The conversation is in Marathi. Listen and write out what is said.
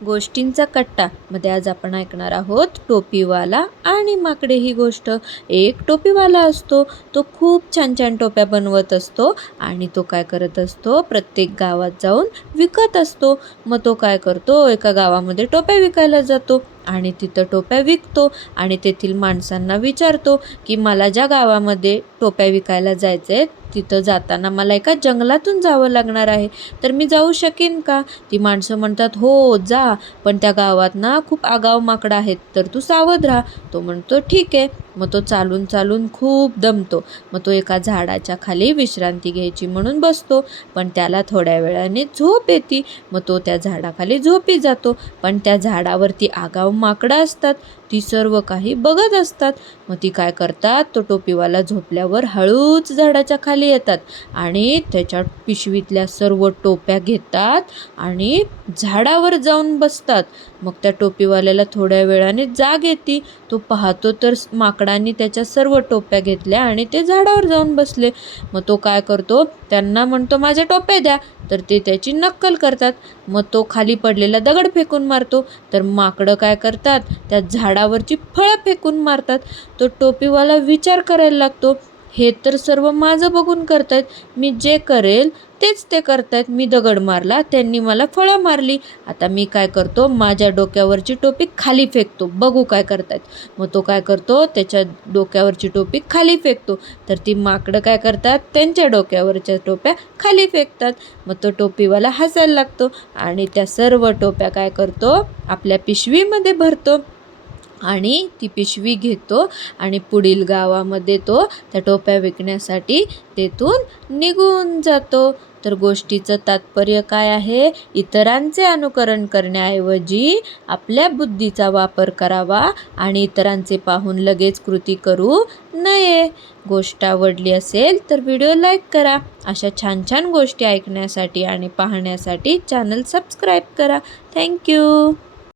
गोष्टींचा कट्टा. मध्ये आज आपण ऐकणार आहोत टोपीवाला आणि माकडे ही गोष्ट. एक टोपीवाला असतो तो खूप छान छान टोप्या बनवत असतो आणि तो काय करत असतो प्रत्येक गावात जाऊन विकत असतो. मग तो काय करतो एका गावामध्ये टोप्या विकायला जातो. आणि तिथं टोप्या विकतो आणि तेथील माणसांना विचारतो की मला ज्या गावामध्ये टोप्या विकायला जायचं आहे तिथं जाताना मला एका जंगलातून जावं लागणार आहे. तर मी जाऊ शकेन का? ती माणसं म्हणतात हो जा. पण त्या गावात ना खूप आगाव माकडं आहेत. तर तू सावध राहा. तो म्हणतो ठीक आहे. मग तो चालून चालून खूप दमतो. मग तो एका झाडाच्या खाली विश्रांती घ्यायची म्हणून बसतो. पण त्याला थोड्या वेळाने झोप येते. मग तो त्या झाडाखाली झोपी जातो. पण त्या झाडावरती आगाव माकडं असतात. ती सर्व काही बघत असतात. मग ती काय करतात? तो टोपीवाला झोपल्यावर हळूच झाडाच्या खाली येतात आणि त्याच्या पिशवीतल्या सर्व टोप्या घेतात आणि झाडावर जाऊन बसतात. मग त्या टोपीवाल्याला थोड्या वेळाने जाग येते. तो पाहतो तर माकडांनी त्याच्या सर्व टोप्या घेतल्या आणि ते झाडावर जाऊन बसले. मग तो काय करतो? त्यांना म्हणतो माझ्या टोप्या द्या. तर ते त्याची नक्कल करतात. मग तो खाली पडलेला दगड फेकून मारतो. तर माकडं काय करतात? त्या झाडावरची फळं फेकून मारतात. तो टोपीवाला विचार करायला लागतो. हे तर सर्व माझं बघून करतायत. मी जे करेल तेच ते करतायत. मी दगड मारला त्यांनी मला फळं मारली. आता मी काय करतो? माझ्या डोक्यावरची टोपी खाली फेकतो. बघू काय करतायत. मग तो काय करतो? त्याच्या डोक्यावरची टोपी खाली फेकतो. तर ती माकडं काय करतात? त्यांच्या डोक्यावरच्या टोप्या खाली फेकतात. मग तो टोपीवाला हसायला लागतो आणि त्या सर्व टोप्या काय करतो? आपल्या पिशवीमध्ये भरतो. आणि ती पिशवी घेतो आणि पुढील गावामध्ये तो त्या टोप्या विकण्यासाठी तेथून निघून जातो. तर गोष्टीचं तात्पर्य काय आहे? इतरांचे अनुकरण करण्याऐवजी आपल्या बुद्धीचा वापर करावा आणि इतरांचे पाहून लगेच कृती करू नये. गोष्ट आवडली असेल तर व्हिडिओ लाईक करा. अशा छान छान गोष्टी ऐकण्यासाठी आणि पाहण्यासाठी चॅनल सबस्क्राईब करा. थँक्यू.